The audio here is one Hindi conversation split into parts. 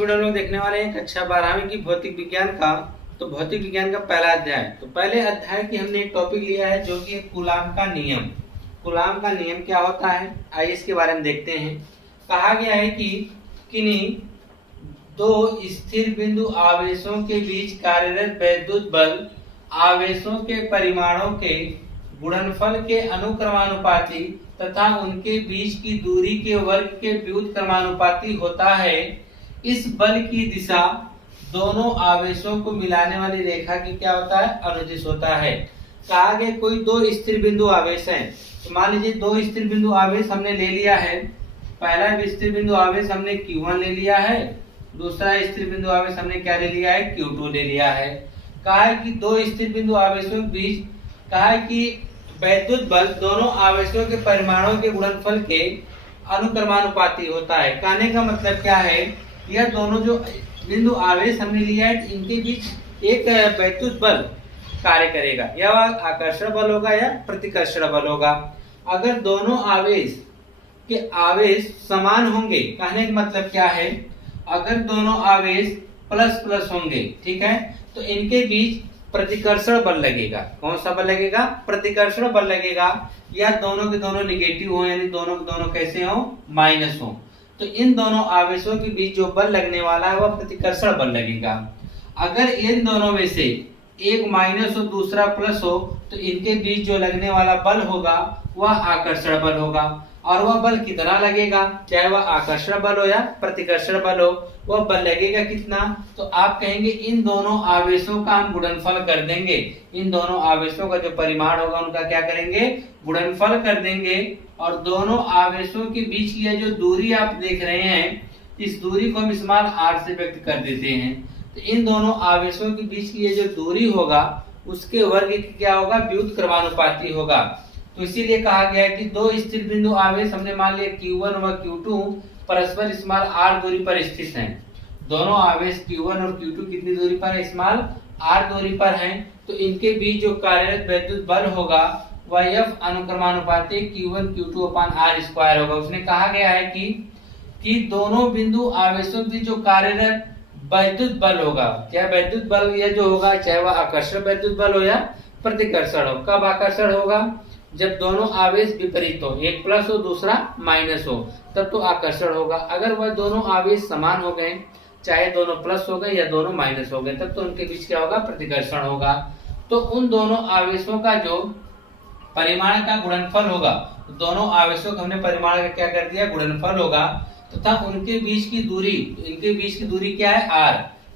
वीडियो में देखने वाले हैं कक्षा 12वीं की भौतिक विज्ञान का। तो भौतिक विज्ञान का पहला अध्याय, तो पहले अध्याय की हमने एक टॉपिक लिया है जो कि है कूलाम का नियम। कूलाम का नियम क्या होता है, आइए इसके बारे में देखते हैं। कहा गया है कि किन्हीं दो स्थिर बिंदु आवेशों के बीच कार्यरत वैद्युत बल आवेशों के परिमाणों के गुणनफल के अनुक्रमानुपाती तथा उनके बीच की दूरी के वर्ग के व्युत्क्रमानुपाती होता है। इस बल की दिशा दोनों आवेशों को मिलाने वाली रेखा की क्या होता है, अनुदिश होता है। कहा गया कोई दो स्थिर बिंदु आवेश हैं, तो मान लीजिए दो स्थिर बिंदु आवेश हमने ले लिया है। पहला स्थिर बिंदु आवेश हमने Q1 ले लिया है, दूसरा स्थिर बिंदु आवेश हमने क्या ले लिया है, Q2 ले लिया है। कहा है कि दो स्थिर बिंदु आवेशों के बीच कहा है कि वैद्युत बल दोनों आवेशों के परिमाणों के गुणनफल के अनुक्रमानुपाती होता है। कहने का मतलब क्या है, यह दोनों जो बिंदु आवेश हमने लिया है इनके बीच एक वैद्युत बल कार्य करेगा, या आकर्षण बल होगा या प्रतिकर्षण बल होगा। अगर दोनों आवेश के आवेश समान होंगे, कहने का मतलब क्या है, अगर दोनों आवेश प्लस प्लस होंगे, ठीक है, तो इनके बीच प्रतिकर्षण बल लगेगा। कौन सा बल लगेगा, प्रतिकर्षण बल लगेगा। या दोनों के दोनों निगेटिव हो, यानी दोनों के दोनों कैसे हो, माइनस हो, तो इन दोनों आवेशों के बीच जो बल लगने वाला है वह प्रतिकर्षण बल लगेगा। अगर इन दोनों में से एक माइनस हो दूसरा प्लस हो, तो इनके बीच जो लगने वाला बल होगा वह आकर्षण बल होगा। और वह बल कितना लगेगा, चाहे वह आकर्षण बल हो या प्रतिकर्षण बल हो, वह बल लगेगा कितना, तो आप कहेंगे इन दोनों आवेशों का हम गुणनफल कर देंगे। इन दोनों आवेशों का जो परिमाण होगा उनका क्या करेंगे, गुणनफल कर देंगे। और दोनों आवेशों के बीच की जो दूरी आप देख रहे हैं, इस दूरी को हम स्मॉल r से व्यक्त कर देते हैं। तो इन दोनों आवेशों के बीच की ये जो दूरी होगा उसके वर्ग क्या होगा, व्युत्क्रमानुपाती होगा। तो इसीलिए कहा गया है कि दो स्थिर बिंदु आवेश हमने मान लिया Q1 व Q2 परस्पर स्मॉल r दूरी पर स्थित हैं। दोनों आवेश Q1 और Q2 कितनी दूरी पर है, स्मॉल r दूरी पर हैं। तो इनके बीच जो कार्यरत वैद्युत बल होगा वह F अनुक्रमानुपाती Q1 Q2/r² होगा। उसने कहा गया है कि दोनों बिंदु आवेशों के बीच जो कार्यरत वैद्युत बल होगा, क्या वैद्युत बल यह जो होगा, चाहे वह आकर्षण वैद्युत बल हो या प्रतिकर्षण हो। कब आकर्षण होगा, जब दोनों आवेश विपरीत हो, एक प्लस हो दूसरा माइनस हो, तब तो आकर्षण होगा। अगर वह दोनों आवेश समान हो गए, चाहे दोनों प्लस हो गए या दोनों माइनस हो गए, तब तो उनके बीच क्या होगा, प्रतिकर्षण होगा। तो उन दोनों आवेशों का जो परिमाण का गुणनफल होगा, दोनों आवेशों का हमने परिमाण का क्या कर दिया, गुणनफल होगा, तथा उनके बीच की दूरी, इनके बीच की दूरी क्या है, r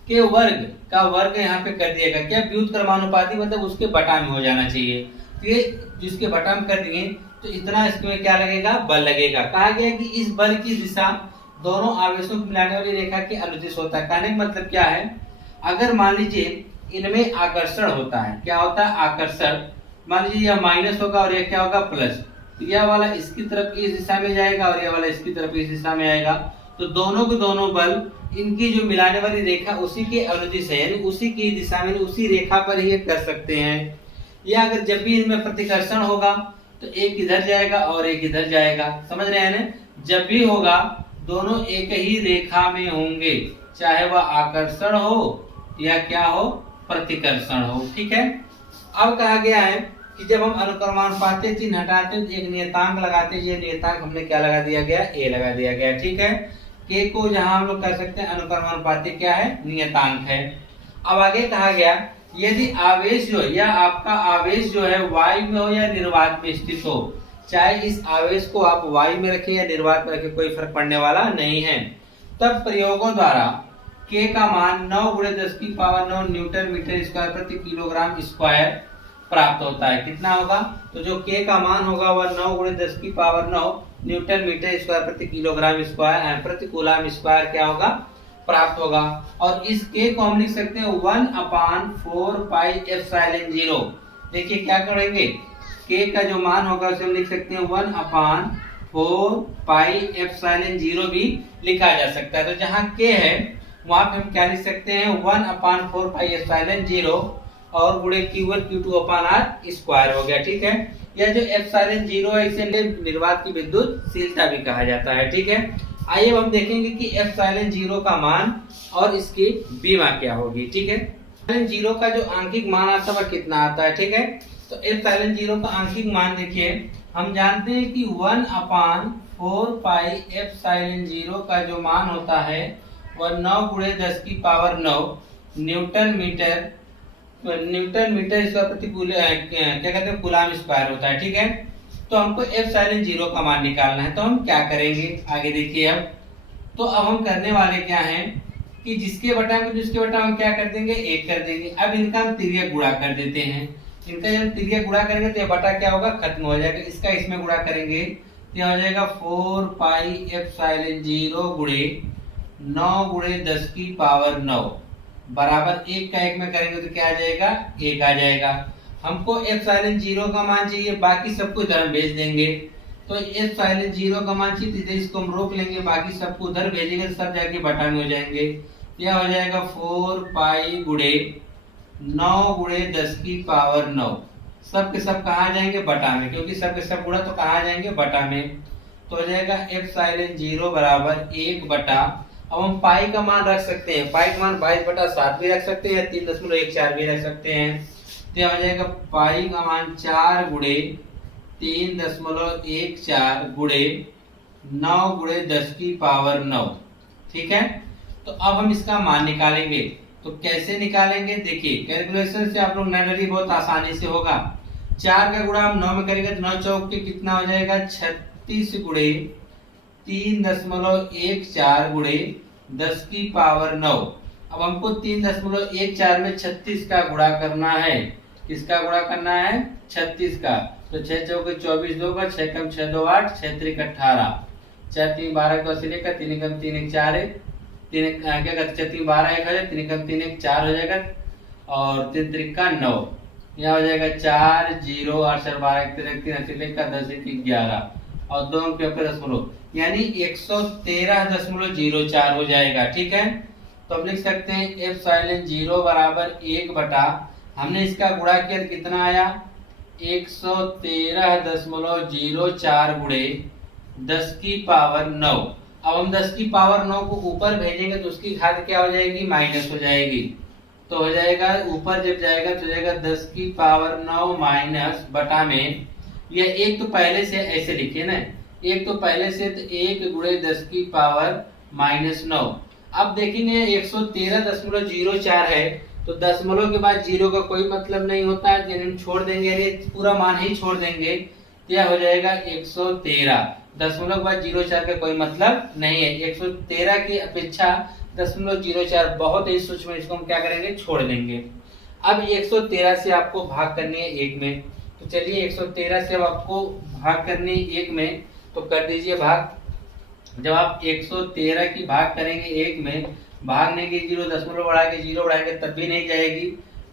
के वर्ग का वर्ग यहाँ पे कर दिएगा। क्या, व्युत्क्रमानुपाती, मतलब उसके बटा में हो जाना चाहिए। तो ये जिसके बटा में कर दिए तो इतना इसमें क्या लगेगा, बल लगेगा। कहा गया कि इस बल की दिशा दोनों आवेशों को मिलाने वाली रेखा के अनुदिश होता है। कहने का मतलब क्या है, अगर मान लीजिए इनमें आकर्षण होता है, क्या होता है, आकर्षण, मान लीजिए यह माइनस होगा और यह क्या होगा, प्लस, तो यह वाला इसकी तरफ इस दिशा में जाएगा और यह वाला इसकी तरफ इस दिशा में आएगा। तो दोनों के दोनों बल इनकी जो मिलाने वाली रेखा उसी के अनुदिश है, यानी उसी की दिशा में, उसी रेखा पर ही कर सकते हैं। या अगर जब भी इनमें प्रतिकर्षण होगा तो एक इधर जाएगा और एक इधर जाएगा, समझ रहे हैं ना। जब भी होगा दोनों एक ही रेखा में होंगे, चाहे वह आकर्षण हो या क्या हो, प्रतिकर्षण हो, ठीक है। अब कहा गया है कि जब हम अनुक्रमानुपाती चिन्ह हटाते हैं तो एक नियतांक लगाते हैं। ये नियतांक हमने क्या लगा दिया गया, a लगा दिया गया, ठीक है। k को जहां हम लोग कह सकते हैं अनुक्रमानुपाती क्या है, नियतांक है। अब आगे कहा गया, यदि आवेश जो है, या आपका आवेश जो है y में हो या निर्वात में स्थित हो, चाहे इस आवेश को आप y में रखें या निर्वात में रखें, कोई फर्क पड़ने वाला नहीं है, तब प्रयोगों द्वारा k का मान 9 × 10⁹ न्यूटन मीटर स्क्वायर प्रति किलोग्राम स्क्वायर प्राप्त होता है। कितना होगा, तो जो k का मान होगा वह 9 × 10⁹ न्यूटन मीटर स्क्वायर प्रति किलोग्राम स्क्वायर प्रति कूलाम स्क्वायर क्या होगा, प्राप्त होगा। और इस k को हम लिख सकते हैं 1/4πε0। देखिए क्या करेंगे, k का जो मान होगा उसे हम लिख सकते हैं 1/4πε0 भी लिखा जा सकता है। तो जहाँ k है वहां पे हम क्या लिख सकते हैं, 1/4πε0 और गुणे Q1 Q2/r² हो गया, ठीक है। यह जो ε0 है इसे निर्वात की विद्युतशीलता भी कहा जाता है, ठीक है। आइए अब हम देखेंगे कि एप्सिलॉन जीरो का मान और इसकी बीमा क्या होगी। ठीक है, एप्सिलॉन जीरो का जो आंशिक मान आता है वह कितना आता है। ठीक है, तो एप्सिलॉन जीरो का आंशिक मान देखिए, हम जानते हैं कि 1/4 पाई एप्सिलॉन जीरो का जो मान होता है वह 9 × 10⁹ न्यूटन मीटर स्क्वायर प्रति क्या कहते हैं कूलम स्क्वायर होता है। ठीक है, तो हमको एप्सिलॉन जीरो का मान निकालना है, तो हम क्या करेंगे आगे देखिए। अब हम करने वाले क्या हैं कि जिसके बटा हम क्या कर देंगे, 1 कर देंगे। अब इनका हम तिर्यक गुणा कर देते हैं। इनका जब तिर्यक गुणा करेंगे तो ये बटा क्या होगा, खत्म हो जाएगा। इसका इसमें गुणा करेंगे तो यह हो जाएगा 4 पाई एप्सिलॉन जीरो गुणे 9 × 10⁹ बराबर 1 का 1 में करेंगे तो क्या आ जाएगा, 1 आ जाएगा। हमको एप्सिलॉन जीरो का मान चाहिए, बाकी सबको इधर भेज देंगे। तो एप्सिलॉन जीरो का मान चाहिए, इधर इसको हम रोक लेंगे, बाकी सबको उधर भेजेंगे तो सब जाके बटा में हो जाएंगे। यह हो जाएगा 4 पाई गुणे 9 × 10⁹ सब के सब कहाँ जाएंगे, बटा में, क्योंकि सब के सब गुणा तो कहाँ जाएंगे, बटा में। तो हो जाएगा एप्सिलॉन जीरो बराबर 1 बटा, अब हम पाई का मान रख सकते हैं, पाई का मान 22/7 भी रख सकते हैं, 3.14 भी रख सकते हैं। तो यह हो जाएगा पाई का मान 4 × 3.14 गुणे 9 × 10⁹ ठीक है, तो अब हम इसका मान निकालेंगे। तो कैसे निकालेंगे, देखिए कैलकुलेशन से आप लोग नैनरी बहुत आसानी से होगा। 4 का गुणा हम 9 में करेंगे तो 9 चौक के कितना हो जाएगा, 36 × 3.14 गुणे 10⁹ अब हमको 3.14 में 36 का गुणा करना है। किसका गुणा करना है, 36 का। तो 6 चौके 24, 2 का 6 कम 6 2 8, 6 3 18, 4 3 12 को 80 लेकर 3 कम 3 1 4 है, 3 क्या कहते 4 3 12 1 हो जाएगा, 3 कम 3 1 4 हो जाएगा, और 3 3 का 9, यहाँ हो जाएगा 4 0 8 4 12 1 3 3 80 लेकर 10 1 11 और 2 के ऊपर दशमलव, यानी 113.04 हो जाएगा। ठीक है, तो हम लिख सकते हैं एप्सिलॉन जीरो बराबर 1 बटा, हमने इसका गुणा किया कितना आया, 113.04 गुणे 10⁹ अब हम 10⁹ को ऊपर भेजेंगे तो उसकी घात क्या हो जाएगी, माइनस हो जाएगी। तो हो जाएगा ऊपर जब जाएगा तो जाएगा 10⁹ माइनस बटा में, यह एक तो पहले से ऐसे लिखिए ना, एक तो पहले से, तो 1 × 10⁻⁻9। अब देखेंगे 113.04 है, तो दशमलव के बाद जीरो का कोई मतलब नहीं होता है, यानी हम छोड़ देंगे, यानी पूरा मान ही छोड़ देंगे, तो यह हो जाएगा 113। दशमलव के बाद 0.4 का कोई मतलब नहीं है। 113 की अपेक्षा 0.04 बहुत ही सूक्ष्म, इसको हम क्या करेंगे, छोड़ देंगे। अब 113 से आपको भाग करनी है 1 में, तो चलिए 113 से अब आपको भाग करनी है 1 में, तो कर दीजिए भाग। जब आप 113 की भाग करेंगे 1 में, भागने के 0 दशमलव बढ़ा के 0 बढ़ाएंगे तब भी नहीं जाएगी,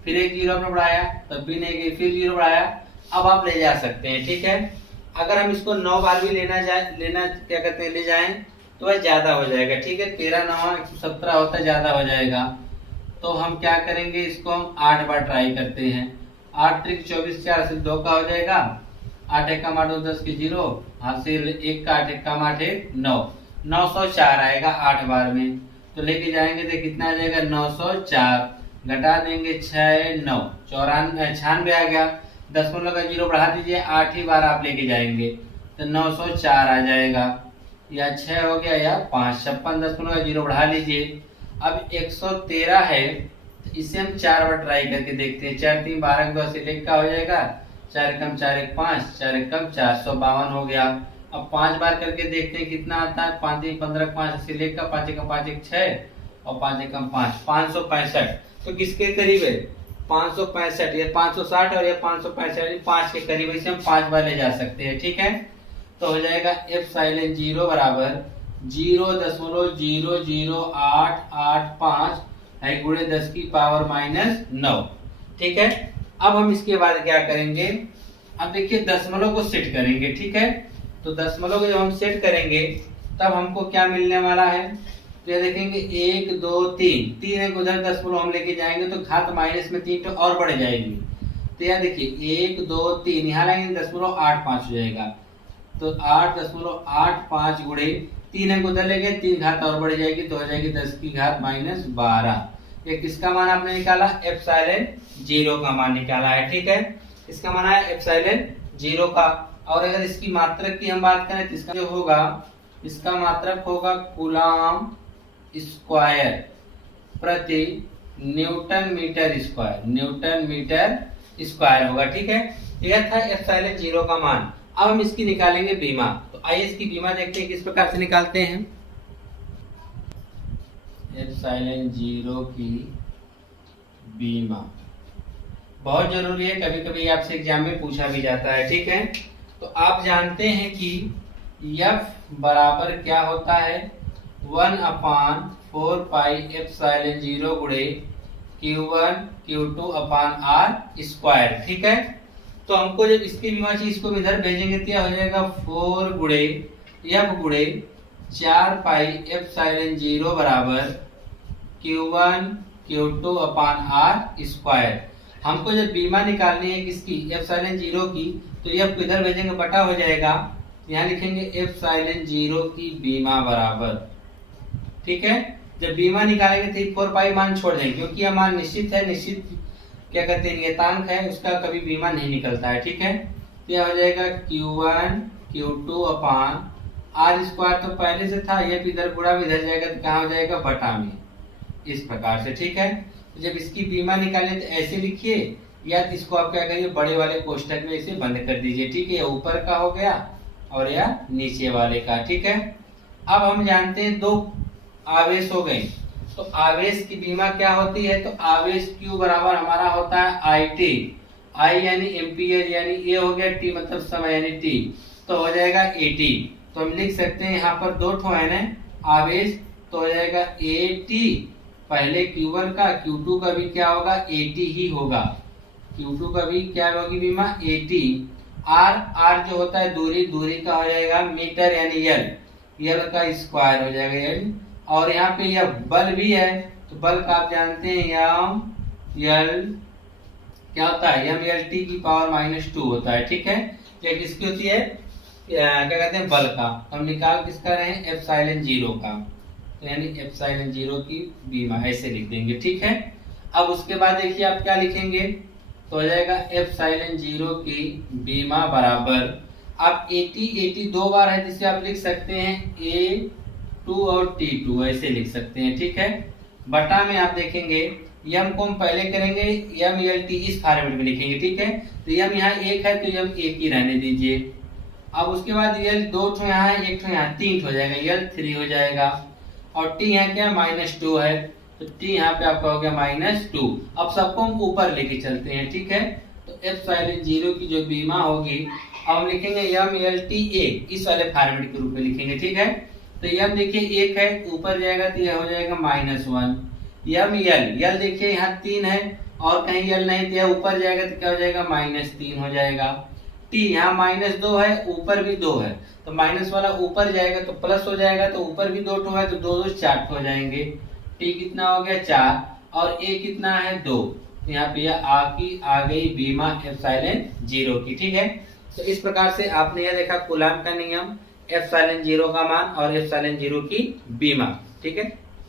फिर एक 0 आपने बढ़ाया तब भी नहीं गई, फिर 0 बढ़ाया, अब आप ले जा सकते हैं। ठीक है, अगर हम इसको 9 बार भी लेना क्या कहते हैं, ले जाएं तो वह ज्यादा हो जाएगा। ठीक है, 13 9 117 होता है, ज्यादा हो जाएगा। तो हम क्या करेंगे, इसको हम 8 बार ट्राई करते हैं। 8 3 24 4 से 2 का हो जाएगा, 8 1 8 10 के 0, हाथ से 1 का 8 1 8 1 9, 904 आएगा 8 बार में। तो लेके जाएंगे तो कितना आ जाएगा, 904, घटा देंगे 6 9 96 आ गया, दशमलव का 0 बढ़ा दीजिए, 8 ही बार आप लेके जाएंगे तो 904 आ जाएगा, या 6 हो गया या 5, 56 दशमलव का 0 बढ़ा लीजिए। अब 113 है, तो इसे हम 4 बार ट्राई करके देखते हैं। 4 3 12 को सिलेक्ट का हो जाएगा, 4 कम 4 1 5, 4 कम 452 हो गया। अब 5 बार करके देखते हैं कितना आता है, 5 3 15 5 सिलेक्ट का, 5 कम 5 1 6 और 5 कम 5 565। तो किसके करीब है, 565, या 560 और या 565, 5 के करीब, इसे हम 5 बार ले जा सकते हैं। ठीक है, तो हो जाएगा एप्सिलॉन जीरो बराबर 0.00885 है गुणे 10⁻⁻9। ठीक है, अब हम इसके बाद क्या करेंगे, अब देखिए दशमलव को सेट करेंगे। ठीक है, तो दशमलव को जब हम सेट करेंगे तब हमको क्या मिलने वाला है, तो ये देखेंगे 1 2 3, 3 एक उधर दशमलव हम लेके जाएंगे तो घात माइनस में 3 तो और बढ़ जाएगी। तो यह देखिए 1 2 3 यहाँ लाएंगे 0.85 हो जाएगा, तो 8.85 गुणे 3 अंक उधर ले गए, 3 घात और बढ़ जाएगी तो हो जाएगी 10 की घात -12। ये किसका मान आपने निकाला? एप्सिलॉन 0 का मान निकाला है। ठीक है, इसका मान है एप्सिलॉन 0 का। और अगर इसकी मात्रक की हम बात करें तो इसका जो होगा, इसका मात्रक होगा कूलम स्क्वायर प्रति newton metre square, newton metre square होगा। ठीक है, यह था एप्सिलॉन 0 का मान। अब हम इसकी निकालेंगे बीमा। तो आइए इसकी बीमा देखते हैं किस प्रकार से निकालते हैं। एप्सिलॉन 0 की बीमा बहुत जरूरी है, कभी कभी आपसे एग्जाम में पूछा भी जाता है। ठीक है, तो आप जानते हैं कि F बराबर क्या होता है? 1/4 पाई एप्सिलॉन 0 गुणे Q1 Q2 अपान R स्क्वायर। ठीक है, तो हमको जब इसकी बीमा चाहिए, इसको इधर भेजेंगे तो यह हो जाएगा 4 गुणे F गुणे 4 पाई एप्सिलॉन 0 बराबर Q1 Q2 अपान R स्क्वायर। हमको जब बीमा निकालनी है किसकी? एप्सिलॉन 0 की, तो F को इधर भेजेंगे, बटा हो जाएगा, यहाँ लिखेंगे एप्सिलॉन 0 की बीमा बराबर। ठीक है, जब बीमा निकालेंगे तो 4 पाई मान छोड़ देंगे, क्योंकि यह मान निश्चित है, निश्चित क्या कहते हैं नियतांक है, उसका कभी बीमा नहीं निकलता है। ठीक है, तो यह हो जाएगा Q1 Q2 अपान R स्क्वायर, तो पहले से था, यह इधर गुणा में इधर जाएगा तो कहाँ हो जाएगा? बटा में, इस प्रकार से। ठीक है, तो जब इसकी बीमा निकालें तो ऐसे लिखिए, या इसको आप क्या करिए, बड़े वाले कोष्ठक में इसे बंद कर दीजिए। ठीक है, ऊपर का हो गया और यह नीचे वाले का। ठीक है, अब हम जानते हैं 2 आवेश हो गए, तो आवेश की बीमा क्या होती है? तो आवेश Q बराबर हमारा होता है IT, I यानी एम्पियर, यानी A हो गया, T मतलब समय यानी T, तो हो जाएगा AT। तो हम लिख सकते हैं यहाँ पर 2 ठो है ना आवेश, तो हो जाएगा AT पहले Q1 का, Q2 का भी क्या होगा? AT ही होगा। Q2 का भी क्या होगी बीमा? AT। R जो होता है दूरी, दूरी का हो जाएगा मीटर यानी L का स्क्वायर हो जाएगा L। और यहाँ पे यह बल भी है, तो बल का आप जानते हैं L क्या होता है? MLT की पावर -2 होता है। ठीक है, ये किसकी होती है? क्या कहते हैं? बल का। हम निकाल किसका रहे हैं? एप्सिलॉन 0 का, तो यानी एप्सिलॉन 0 की बीमा ऐसे लिख देंगे। ठीक है, अब उसके बाद देखिए आप क्या लिखेंगे, तो हो जाएगा एप्सिलॉन 0 की बीमा बराबर, आप AT 2 बार है जिसे आप लिख सकते हैं A2 और T2 ऐसे लिख सकते हैं। ठीक है, बटा में आप देखेंगे M को हम पहले करेंगे MLT इस फॉर्मेट में लिखेंगे। ठीक है, तो M यहाँ 1 है तो M 1 ही रहने दीजिए। अब उसके बाद L 2 ठो यहाँ है, 1 ठो यहाँ, 3 हो जाएगा, L 3 हो जाएगा। और T यहाँ क्या -2 है, तो T यहाँ पे आपका हो गया -2। अब सबको हम ऊपर लेके चलते हैं। ठीक है, तो एप्सिलॉन 0 की जो बीमा होगी, अब हम लिखेंगे MLTA इस वाले फॉर्मेट के रूप में लिखेंगे। ठीक है, तो M देखिए 1 है, ऊपर जाएगा तो यह हो जाएगा -1। L देखिए यहाँ 3 है और कहीं L नहीं, तो यह ऊपर जाएगा तो क्या हो जाएगा? -3 हो जाएगा। T यहाँ -2 है, ऊपर भी 2 है, तो माइनस वाला ऊपर जाएगा तो प्लस हो जाएगा, तो ऊपर भी 2 ठो है तो 2 2 4 हो जाएंगे। T कितना हो गया? 4, और A कितना है? 2। तो यहाँ पे आ गई बीमा एप्सिलॉन 0 की। ठीक है, तो इस प्रकार से आपने यह देखा कूलॉम का नियम, एप्सिलॉन 0 का मान और एप्सिलॉन 0 की बीमा। ठीक है।